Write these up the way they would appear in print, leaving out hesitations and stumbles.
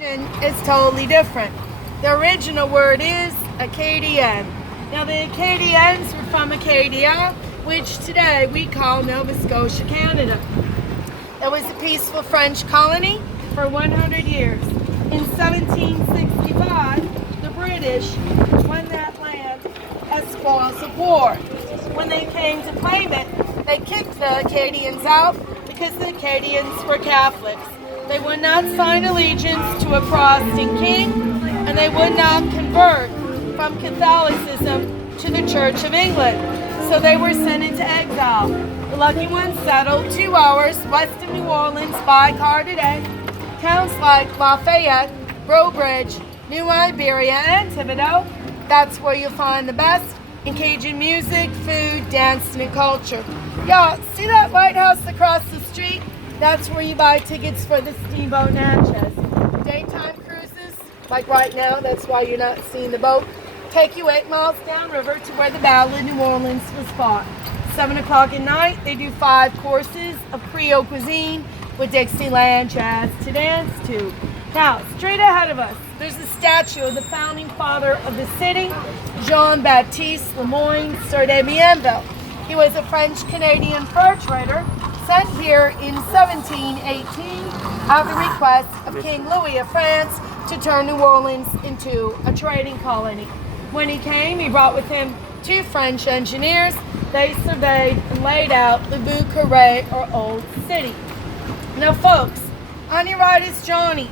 Is totally different. The original word is Acadian. Now the Acadians were from Acadia, which today we call Nova Scotia, Canada. It was a peaceful French colony for 100 years. In 1765, the British won that land as spoils of war. When they came to claim it, they kicked the Acadians out because the Acadians were Catholics. They would not sign allegiance to a Protestant king, and they would not convert from Catholicism to the Church of England. So they were sent into exile. The lucky ones settled 2 hours west of New Orleans by car today. Towns like Lafayette, Brobridge, New Iberia, and Thibodaux. That's where you'll find the best in Cajun music, food, dance, and culture. Y'all, see that lighthouse across the street? That's where you buy tickets for the Steamboat Natchez. Daytime cruises, like right now, that's why you're not seeing the boat, take you 8 miles downriver to where the Battle of New Orleans was fought. 7 o'clock at night, they do 5 courses of Creole cuisine with Dixieland jazz to dance to. Now, straight ahead of us, there's a statue of the founding father of the city, Jean-Baptiste Lemoyne Sieur de Bienville. He was a French-Canadian fur trader sent here in 1718 at the request of King Louis of France to turn New Orleans into a trading colony. When he came, he brought with him 2 French engineers. They surveyed and laid out the Vieux Carré, or Old City. Now folks, on your right is Johnny's.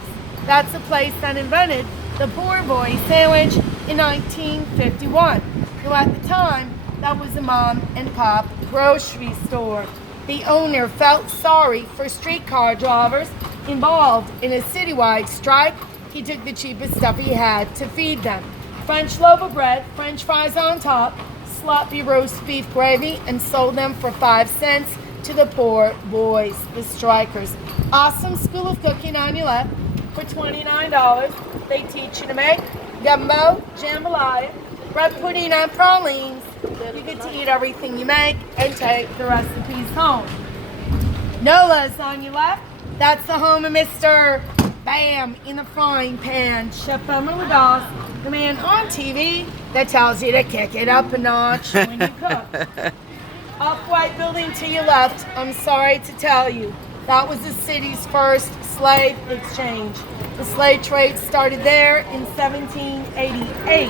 That's the place that invented the poor boy sandwich in 1951. Now at the time, that was a mom and pop grocery store. The owner felt sorry for streetcar drivers involved in a citywide strike. He took the cheapest stuff he had to feed them. French loaf of bread, French fries on top, sloppy roast beef gravy, and sold them for 5 cents to the poor boys, the strikers. Awesome school of cooking on your left for $29. They teach you to make gumbo, jambalaya, bread pudding, and pralines. You get to eat everything you make and take the recipes home. Nola's on your left. That's the home of Mr. Bam in the frying pan. Chef Emily Doss, the man on TV that tells you to kick it up a notch when you cook. Off-white building to your left, I'm sorry to tell you, that was the city's first slave exchange. The slave trade started there in 1788.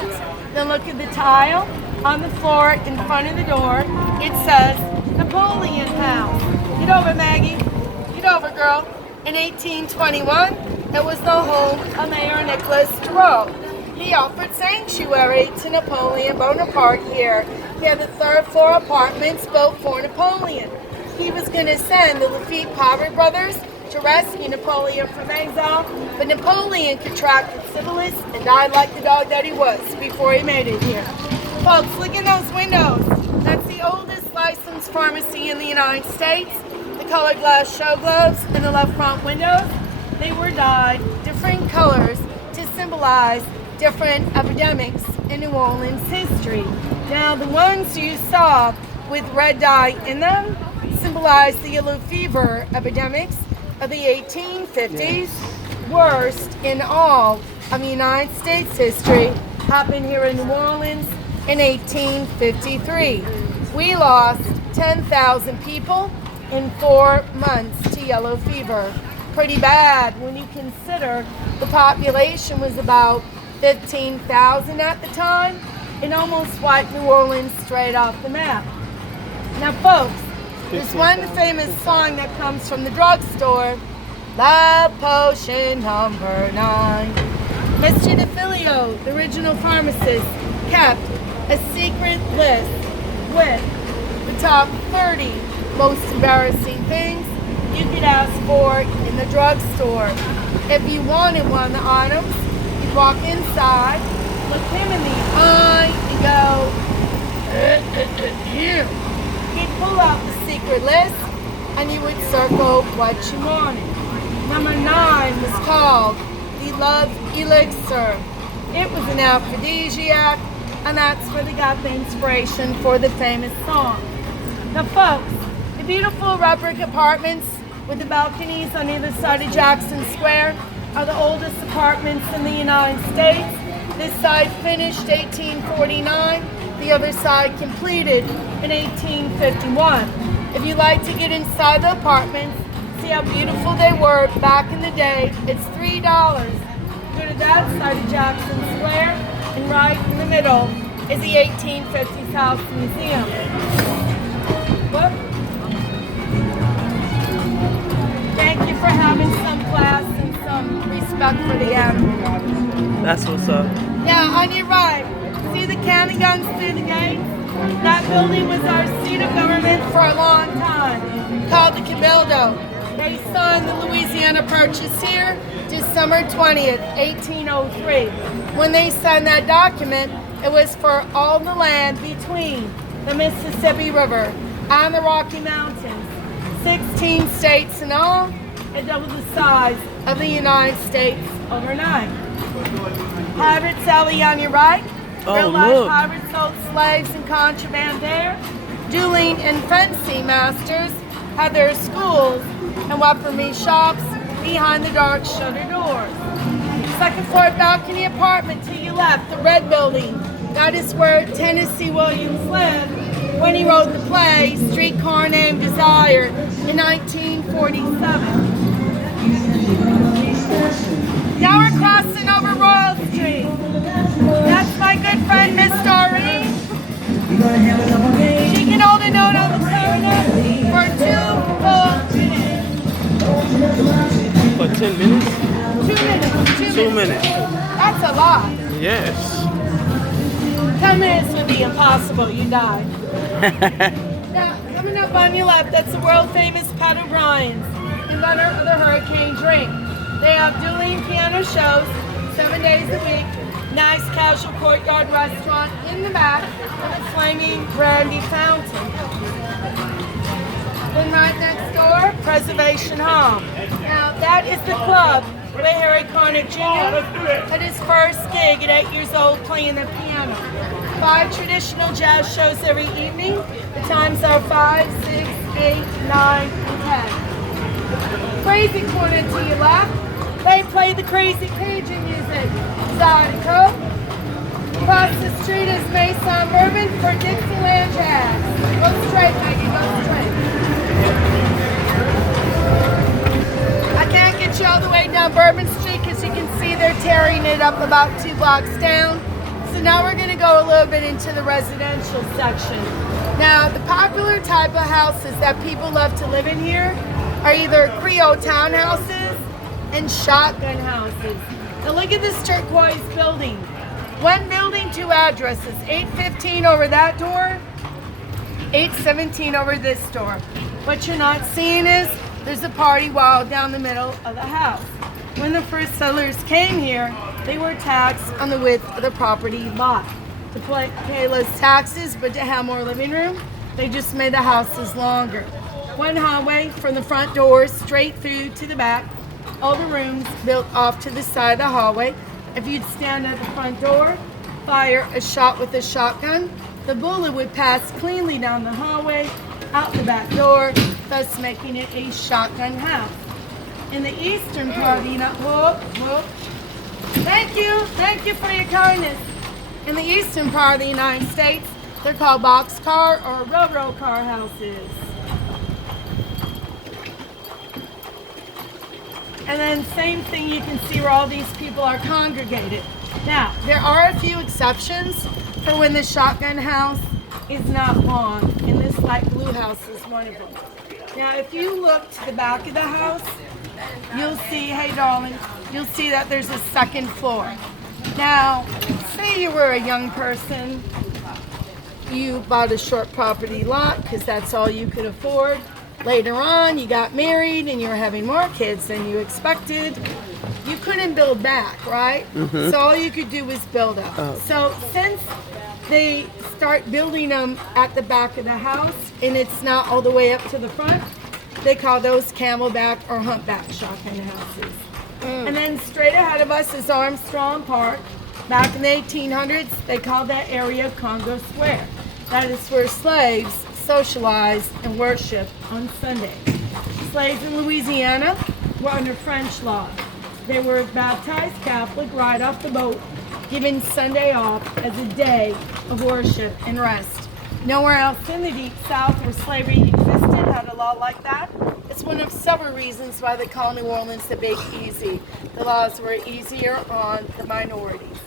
Then look at the tile on the floor in front of the door. It says Napoleon House. Get over, Maggie. Get over, girl. In 1821, it was the home of Mayor Nicholas Turreau. He offered sanctuary to Napoleon Bonaparte here. He had the 3rd floor apartments built for Napoleon. He was going to send the Lafitte Poverty brothers to rescue Napoleon from exile, but Napoleon contracted syphilis and died like the dog that he was before he made it here. Folks, look in those windows. That's the oldest licensed pharmacy in the United States. The colored glass show globes in the left front windows, they were dyed different colors to symbolize different epidemics in New Orleans history. Now, the ones you saw with red dye in them symbolize the yellow fever epidemics of the 1850s. Worst in all of United States history happened here in New Orleans in 1853. We lost 10,000 people in 4 months to yellow fever. Pretty bad when you consider the population was about 15,000 at the time. It almost wiped New Orleans straight off the map. Now folks, there's one famous song that comes from the drugstore, La Potion Number 9. Mr. DeFilio, the original pharmacist, kept a secret list with the top 30 most embarrassing things you could ask for in the drugstore. If you wanted one of the items, you'd walk inside, look him in the eye, and go, he'd pull out the secret list, and you would circle what you wanted. Number 9 was called the Love Elixir. It was an aphrodisiac, and that's where they got the inspiration for the famous song. Now folks, the beautiful red brick apartments with the balconies on either side of Jackson Square are the oldest apartments in the United States. This side finished 1849, the other side completed in 1851. If you'd like to get inside the apartments, see how beautiful they were back in the day, it's $3. Go to that side of Jackson Square, and right in the middle is the 1850 South Museum. Whoop. Thank you for having some class and some respect for the animal. That's what's up. Now, on your right, see the cannon guns through the gate? That building was our seat of government for a long time, called the Cabildo. They signed the Louisiana Purchase here December 20th, 1803. When they signed that document, it was for all the land between the Mississippi River and the Rocky Mountains. 16 states in all, and double the size of the United States overnight. Pirates Alley on your right. Real life pirates sold slaves and contraband there. Dueling and fencing masters had their schools and weaponry shops behind the dark shutter doors. Second floor balcony apartment to your left, the red building. That is where Tennessee Williams lived when he wrote the play Streetcar Named Desire in 1947. Now we're crossing over Royal Street. That's my good friend, Miss Doreen. She can hold a note on the corner for 2 full minutes. For 10 minutes? 2 minutes. 2 minutes. That's a lot. Yes. 10 minutes would be impossible. You die. Now, coming up on your left, that's the world famous Pat O'Brien's, inventor of the hurricane drink. They have dueling piano shows 7 days a week. Nice casual courtyard restaurant in the back with a flaming brandy fountain. Then right next door, Preservation Hall. Now that is the club where Harry Connick Jr. had his first gig at 8 years old playing the piano. 5 traditional jazz shows every evening. The times are 5, 6, 8, 9, and 10. Crazy Corner to your left. They play the crazy Cajun music. Zydeco. Across the street is Mason Bourbon for Dixieland Jazz. Go straight, Maggie, go straight. I can't get you all the way down Bourbon Street because you can see they're tearing it up about 2 blocks down. So now we're going to go a little bit into the residential section. Now, the popular type of houses that people love to live in here are either Creole townhouses and shotgun houses. Now look at this turquoise building. 1 building, 2 addresses. 815 over that door, 817 over this door. What you're not seeing is there's a party wall down the middle of the house. When the first settlers came here, they were taxed on the width of the property lot. To pay less taxes, but to have more living room, they just made the houses longer. 1 hallway from the front door straight through to the back. All the rooms built off to the side of the hallway. If you'd stand at the front door, fire a shot with a shotgun, the bullet would pass cleanly down the hallway, out the back door, thus making it a shotgun house. In the eastern part of the Thank you for your kindness. In the eastern part of the United States, they're called boxcar or railroad car houses. And then same thing, you can see where all these people are congregated. Now, there are a few exceptions for when the shotgun house is not long, and this light blue house is one of them. Now, if you look to the back of the house, you'll see, hey darling, you'll see that there's a second floor. Now, say you were a young person, you bought a short property lot because that's all you could afford. Later on, you got married and you were having more kids than you expected. You couldn't build back, right? So all you could do was build up. So since they start building them at the back of the house and it's not all the way up to the front, they call those camelback or humpback shotgun houses. And then straight ahead of us is Armstrong Park. Back in the 1800s, they called that area Congo Square. That is where slaves socialized and worshiped on Sunday. Slaves in Louisiana were under French law. They were baptized Catholic right off the boat, given Sunday off as a day of worship and rest. Nowhere else in the Deep South where slavery existed had a law like that. It's one of several reasons why they call New Orleans the Big Easy. The laws were easier on the minorities.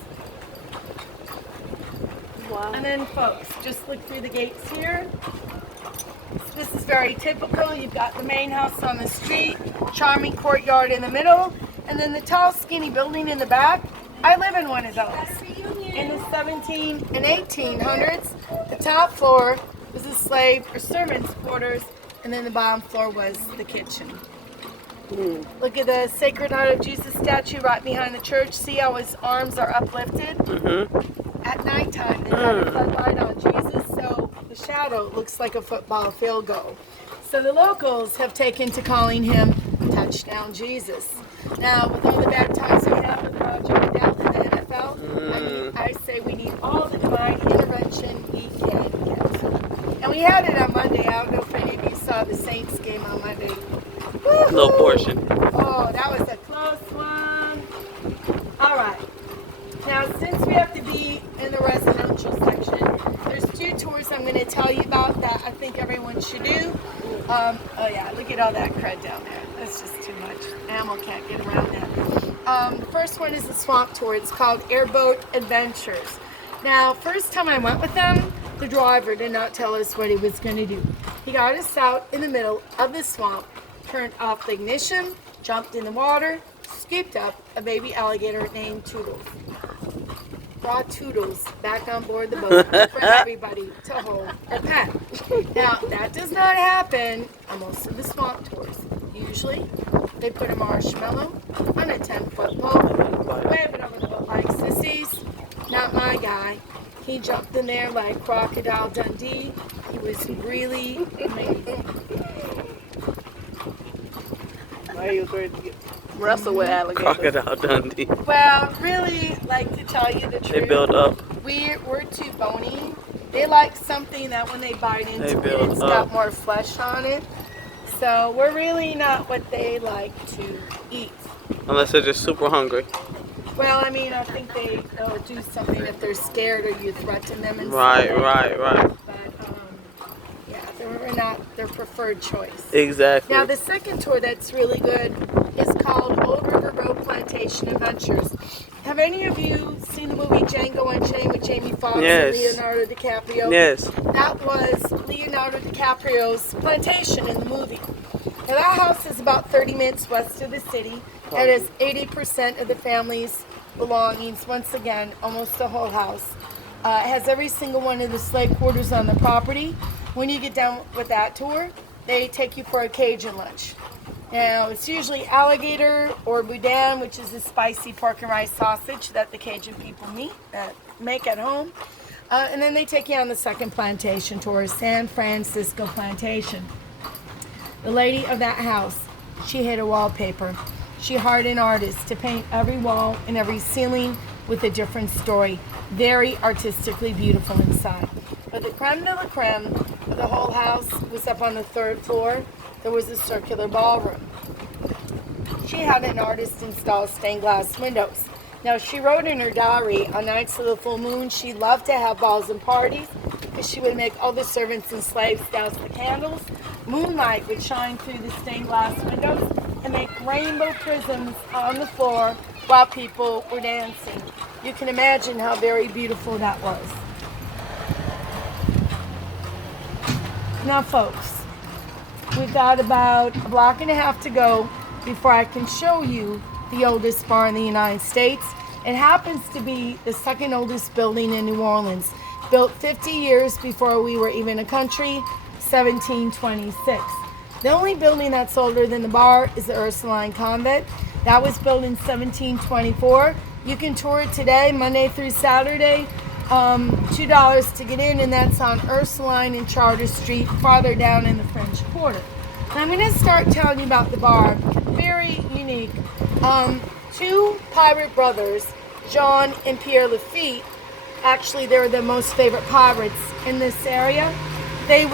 Wow. And then folks, just look through the gates here. This is very typical. You've got the main house on the street, charming courtyard in the middle, and then the tall, skinny building in the back. I live in one of those. In the 17 and 1800s, the top floor was the slave or servants' quarters, and then the bottom floor was the kitchen. Look at the Sacred Heart of Jesus statue right behind the church. See how his arms are uplifted? At nighttime, they have a floodlight on Jesus, so the shadow looks like a football field goal. So the locals have taken to calling him Touchdown Jesus. Now, with all the bad times we have with Roger Goodell in the NFL, I say we need all the divine intervention we can get. And we had it on Monday. I don't know if any of you saw the Saints game on Monday. Woo-hoo! Little portion. Oh, that was a close one. All right. Now, since we have to be in the residential section, there's two tours I'm going to tell you about that I think everyone should do. Oh yeah, look at all that crud down there. That's just too much. Animal can't get around that. The first one is the swamp tour. It's called Airboat Adventures. Now, first time I went with them, the driver did not tell us what he was going to do. He got us out in the middle of the swamp, turned off the ignition, jumped in the water, scooped up a baby alligator named Toodles. Brought Toodles back on board the boat for everybody to hold or pet. Now, that does not happen on most of the swamp tours. Usually, they put a marshmallow on a 10-foot pole, wave it over the boat like sissies. Not my guy. He jumped in there like Crocodile Dundee. He was really amazing. Why are you going to wrestle with alligators? Crocodile Dundee. Well, really, like to tell you the truth, They build up. we're too bony. They like something that when they bite into it, build it's up. got more flesh on it. So we're really not what they like to eat. Unless they're just super hungry. Well, I mean, I think they'll do something if they're scared or you threaten them and Right. But yeah, they're not their preferred choice. Exactly. Now, the second tour that's really good is called Old River Road Plantation Adventures. Have any of you seen the movie Django Unchained with Jamie Foxx Yes. and Leonardo DiCaprio? Yes. That was Leonardo DiCaprio's plantation in the movie. Now, that house is about 30 minutes west of the city. It has 80% of the family's belongings. Once again, almost the whole house. It has every single one of the slave quarters on the property. When you get done with that tour, they take you for a Cajun lunch. Now, it's usually alligator or boudin, which is a spicy pork and rice sausage that the Cajun people make at home. And then they take you on the second plantation tour, San Francisco Plantation. The lady of that house, she hid a wallpaper. She hired an artist to paint every wall and every ceiling with a different story. Very artistically beautiful inside. But the creme de la creme of the whole house was up on the third floor. There was a circular ballroom. She had an artist install stained glass windows. Now, she wrote in her diary, on nights of the full moon, she loved to have balls and parties because she would make all the servants and slaves douse the candles. Moonlight would shine through the stained glass windows and make rainbow prisms on the floor while people were dancing. You can imagine how very beautiful that was. Now, folks, we've got about a block and a half to go before I can show you the oldest bar in the United States. It happens to be the second oldest building in New Orleans, built 50 years before we were even a country, 1726. The only building that's older than the bar is the Ursuline Convent. That was built in 1724. You can tour it today, Monday through Saturday. $2 to get in, and that's on Ursuline and Charter Street, farther down in the French Quarter. And I'm going to start telling you about the bar. Very unique. Two pirate brothers, Jean and Pierre Lafitte, actually they're the most favorite pirates in this area. They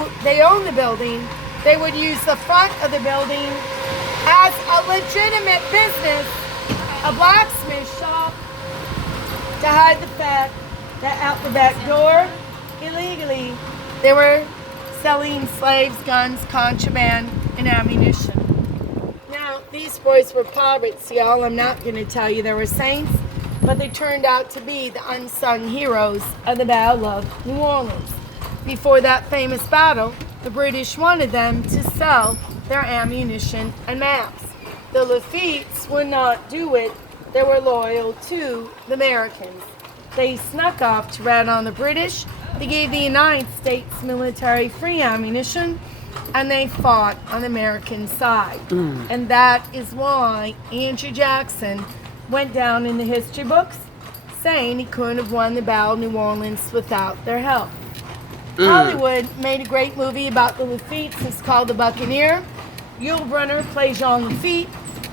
own the building. They would use the front of the building as a legitimate business a blacksmith shop to hide the fact that out the back door, illegally, they were selling slaves, guns, contraband, and ammunition. Now, these boys were pirates, y'all. I'm not going to tell you they were saints, but they turned out to be the unsung heroes of the Battle of New Orleans. Before that famous battle, the British wanted them to sell their ammunition and maps. The Lafitte's would not do it. They were loyal to the Americans. They snuck off to rat on the British. They gave the United States military free ammunition, and they fought on the American side. And that is why Andrew Jackson went down in the history books saying he couldn't have won the Battle of New Orleans without their help. Hollywood made a great movie about the Lafitte's. It's called The Buccaneer. Yul Brynner played Jean Lafitte.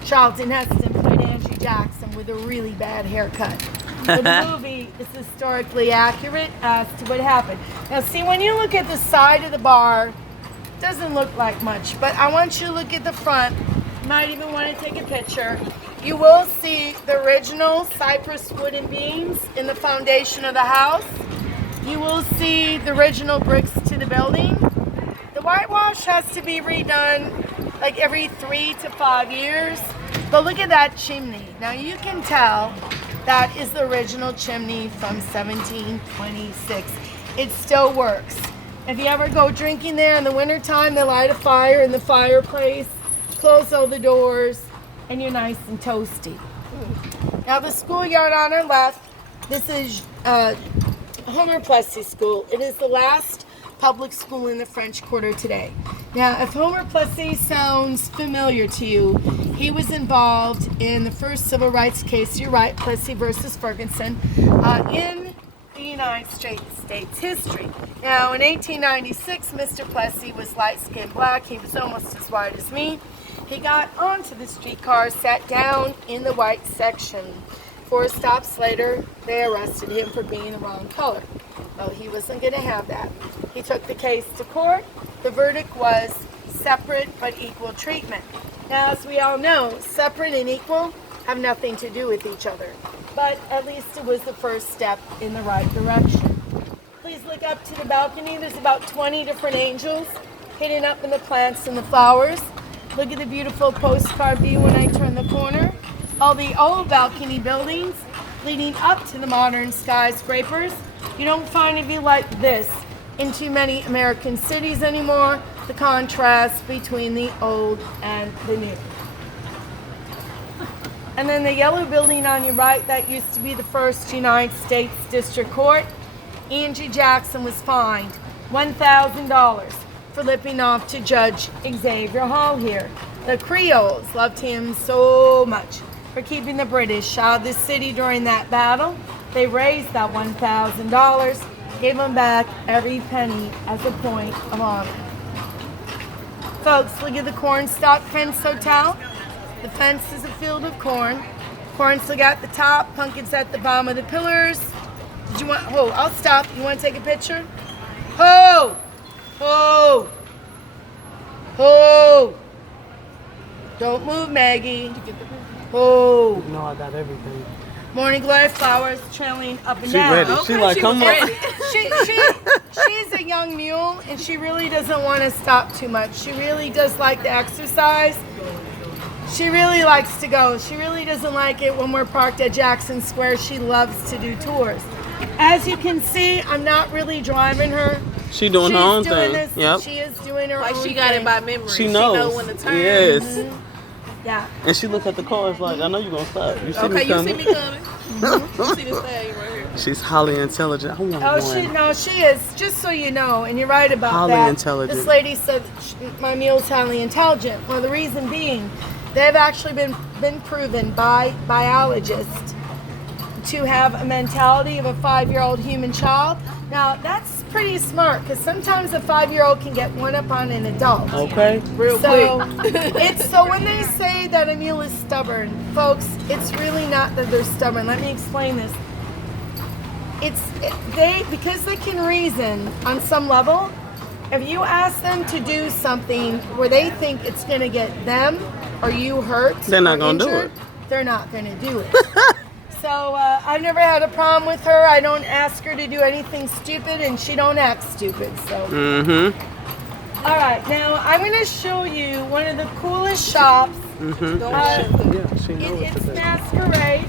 Charlton Heston played Andrew Jackson with a really bad haircut. But the movie is historically accurate as to what happened. Now, see, when you look at the side of the bar, it doesn't look like much, but I want you to look at the front. You might even want to take a picture. You will see the original cypress wooden beams in the foundation of the house. You will see the original bricks to the building. The whitewash has to be redone like every 3 to 5 years. But look at that chimney. Now you can tell that is the original chimney from 1726. It still works. If you ever go drinking there in the wintertime, they light a fire in the fireplace, close all the doors, and you're nice and toasty. Now the schoolyard on our left, this is Homer Plessy School. It is the last public school in the French Quarter today. Now, if Homer Plessy sounds familiar to you, he was involved in the first civil rights case, you're right, Plessy versus Ferguson, in the United States history. Now, in 1896, Mr. Plessy was light-skinned black. He was almost as white as me. He got onto the streetcar, sat down in the white section. 4 stops later, they arrested him for being the wrong color. Well, he wasn't going to have that. He took the case to court. The verdict was separate but equal treatment. Now, as we all know, separate and equal have nothing to do with each other. But at least it was the first step in the right direction. Please look up to the balcony. There's about 20 different angels hidden up in the plants and the flowers. Look at the beautiful postcard view when I turn the corner. All the old balcony buildings leading up to the modern skyscrapers. You don't find a view like this in too many American cities anymore. The contrast between the old and the new. And then the yellow building on your right, that used to be the first United States District Court. Andrew Jackson was fined $1,000 for lipping off to Judge Xavier Hall here. The Creoles loved him so much for keeping the British out of the city during that battle. They raised that $1,000, gave them back every penny as a point of honor. Folks, look at the Cornstalk Fence Hotel. The fence is a field of corn. Corn's still at the top, pumpkins at the bottom of the pillars. Did you want, oh, I'll stop. You want to take a picture? Ho! Ho! Ho! Don't move, Maggie. Ho! No, I got everything. Morning glory flowers trailing up and She down. ready. She like, come on. She's a young mule, and she really doesn't want to stop too much. She really does like the exercise. She really likes to go. She really doesn't like it when we're parked at Jackson Square. She loves to do tours. As you can see, I'm not really driving her. She doing her own thing. This. Yep. She is doing her Like own she got thing. it by memory. She knows. Know when to turn. Yes. Mm-hmm. Yeah. And she look at the cars like, I know you're gonna stop. You see Okay, me you coming? see me coming. You see the stallion right here. She's highly intelligent. I want one. She is. Just so you know, and you're right about Highly that. intelligent. This lady said my mule's highly intelligent. Well, the reason being, they've actually been proven by biologists to have a mentality of a 5-year-old human child. Now, that's pretty smart, because sometimes a 5-year-old can get one up on an adult. Okay. Real quick. So when they say that a mule is stubborn, folks, it's really not that they're stubborn. Let me explain this. Because they can reason on some level. If you ask them to do something where they think it's going to get them or you hurt, They're not or gonna do injured, they're not going to do it. So I've never had a problem with her. I don't ask her to do anything stupid, and she don't act stupid. So. All right, now I'm going to show you one of the coolest shops. It's Masquerade.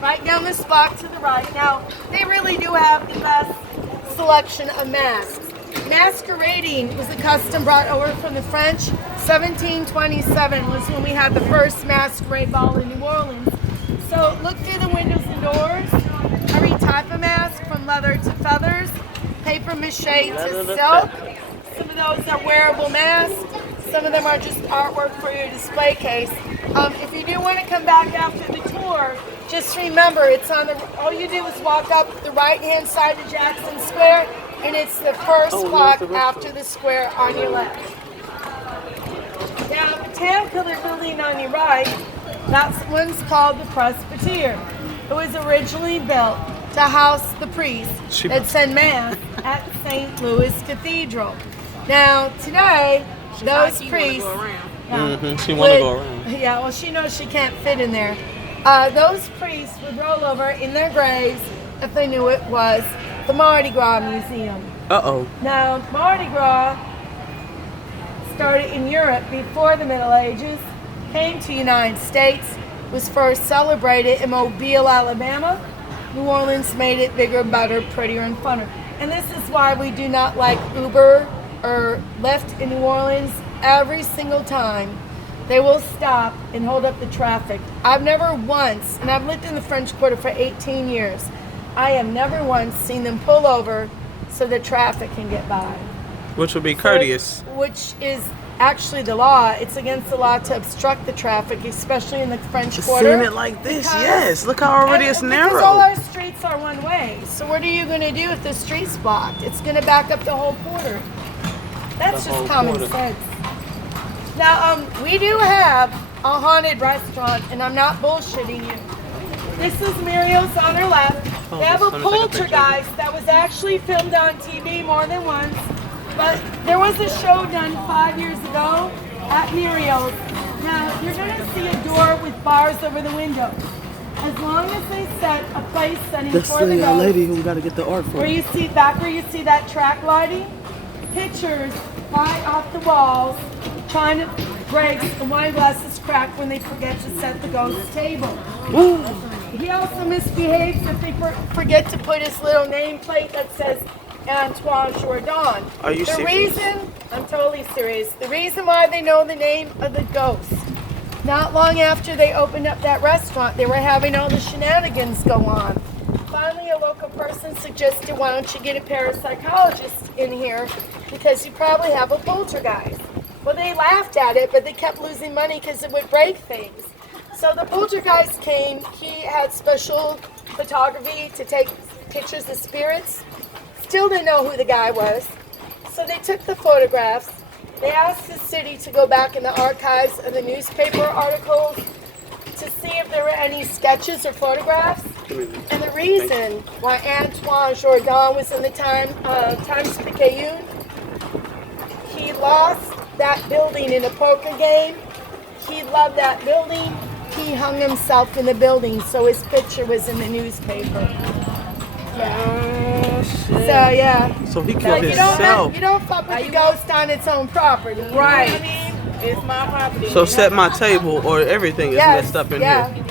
Right down this block to the right. Now, they really do have the best selection of masks. Masquerading was a custom brought over from the French. 1727 was when we had the first masquerade ball in New Orleans. So look through the windows and doors. Every type of mask, from leather to feathers, paper mache to silk. Some of those are wearable masks. Some of them are just artwork for your display case. If you do want to come back after the tour, just remember it's on the. All you do is walk up the right-hand side of Jackson Square, and it's the first block after the square on your left. Now, the tan colored building on your right, that's one's called the Presbyterian. It was originally built to house the priests that send mass at St. Louis Cathedral. Now, today, those priests. She want to go around. Yeah, well, she knows she can't fit in there. Those priests would roll over in their graves if they knew it was the Mardi Gras Museum. Now, Mardi Gras started in Europe before the Middle Ages, came to the United States, was first celebrated in Mobile, Alabama. New Orleans made it bigger, better, prettier, and funner. And this is why we do not like Uber or Lyft in New Orleans. Every single time they will stop and hold up the traffic. I've never once, and I've lived in the French Quarter for 18 years, I have never once seen them pull over so the traffic can get by. Which would be courteous. Which is actually the law. It's against the law to obstruct the traffic, especially in the French Quarter. Seeing it like this, yes. Look how already it's narrow. Because all our streets are one way. So what are you going to do if the street's blocked? It's going to back up the whole quarter. That's just common sense. Now, we do have a haunted restaurant, and I'm not bullshitting you. This is Muriel's on her left. They have a poltergeist that was actually filmed on TV more than once. But there was a show done 5 years ago at Muriel's. Now, you're going to see a door with bars over the window. As long as they set a place setting for the ghost. lady who got to get the art for. Where you see that track lighting, pictures fly off the walls, trying to break the wine glasses crack when they forget to set the ghost table. Ooh. He also misbehaves if they forget to put his little nameplate that says Antoine Jourdan. Are you serious? I'm totally serious. The reason why they know the name of the ghost, not long after they opened up that restaurant, they were having all the shenanigans go on. Finally, a local person suggested, why don't you get a parapsychologist in here because you probably have a poltergeist. Well, they laughed at it, but they kept losing money because it would break things. So the poltergeist came. He had special photography to take pictures of spirits. Still didn't know who the guy was. So they took the photographs. They asked the city to go back in the archives of the newspaper articles to see if there were any sketches or photographs. And the reason why Antoine Jourdan was in the Times-Picayune, he lost that building in a poker game. He loved that building. He hung himself in the building, so his picture was in the newspaper. Yeah. So yeah. So he killed himself. You don't fuck with the ghost on its own property. Right. You know what I mean? It's my property. So set my table or everything is messed up in here.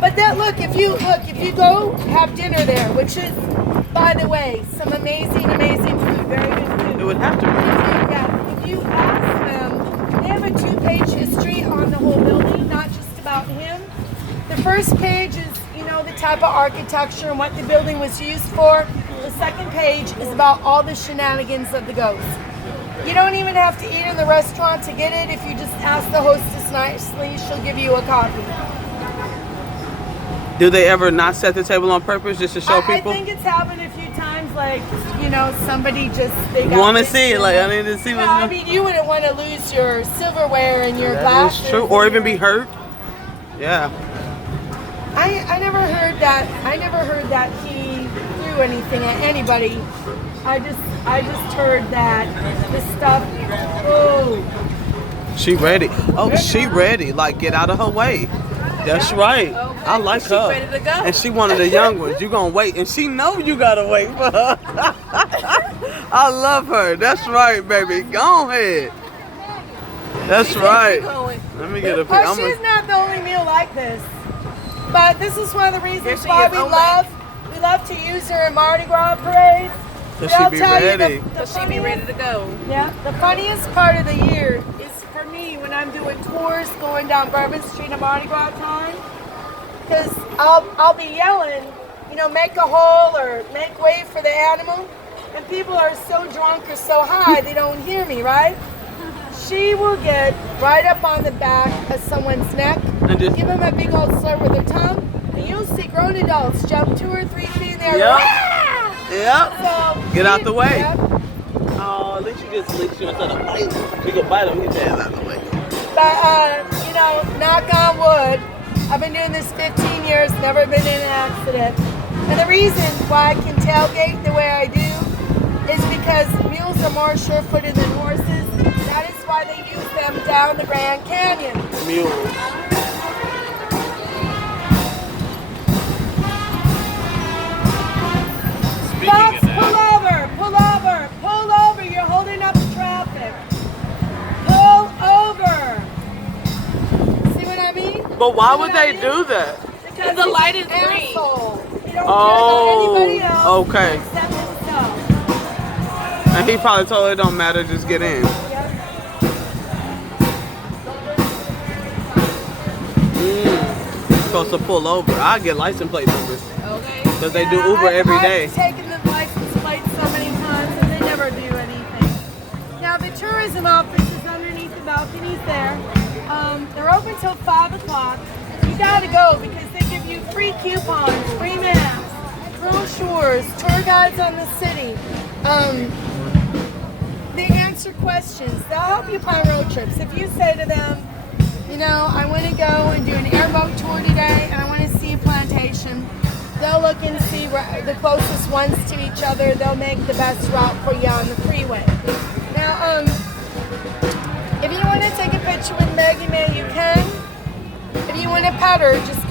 But that if you go have dinner there, which is, by the way, some amazing food, very good food. It would have to be. Yeah. If you ask them, they have a 2-page history on the whole building, not just about him. The first page is, the type of architecture and what the building was used for. The second page is about all the shenanigans of the ghost. You don't even have to eat in the restaurant to get it. If you just ask the hostess nicely, she'll give you a copy. Do they ever not set the table on purpose just to show people? I think it's happened a few times, somebody they want to see it, I need to see what's I mean, you wouldn't want to lose your silverware and your glasses. That's true, or even be hurt. Yeah. I never heard that. I never heard that he threw anything at anybody. I just heard that the stuff. Oh, She ready. Oh, she ready. Like, get out of her way. That's right. I like She her. ready to go. And she one of the young ones. You gonna wait, and she know you gotta wait for her. I love her. That's right, baby. Go ahead. That's right. Let me get a Well, picture. she's not the only mule like this. But this is one of the Here reasons she why is. we Oh, love to use her in Mardi Gras parades. So But I'll she be tell you ready. the So she be ready to go. Yeah, the funniest part of the year is for me when I'm doing tours going down Bourbon Street at Mardi Gras time. Because I'll be yelling, you know, make a hole or make way for the animal. And people are so drunk or so high they don't hear me, right? She will get right up on the back of someone's neck, And just- give them a big old slur with her tongue, and you'll see grown adults jump 2 or 3 feet in the air. Yep. "Ah!" Yep. So, Get out the way. Yep. Oh, at least you get sleep instead of bite. You can bite him. Get your ass out of the way. But, you know, knock on wood, I've been doing this 15 years, never been in an accident. And the reason why I can tailgate the way I do is because mules are more sure-footed than horses. That is why they use them down the Grand Canyon. Mules. Fox, pull over, pull over, pull over. You're holding up the traffic. Pull over. See what I mean? But why See would what I they mean? do that? Because the light he's is an green. asshole. He don't Oh, care about anybody else okay. except himself. And he probably told her it don't matter, just get in. Yep. Supposed to pull over. I get license plate numbers Okay. because they do Uber every day. I've taken the license plates so many times and they never do anything. Now the tourism office is underneath the balconies there. They're open till 5 o'clock. You gotta go because they give you free coupons, free maps, brochures, tour guides on the city. They answer questions. They'll help you plan road trips. If you say to them, you know, I want to go and do an airboat tour today and I want to see a plantation, they'll look and see the closest ones to each other. They'll make the best route for you on the freeway. Now, if you want to take a picture with Maggie May, you can. If you want to pet her, just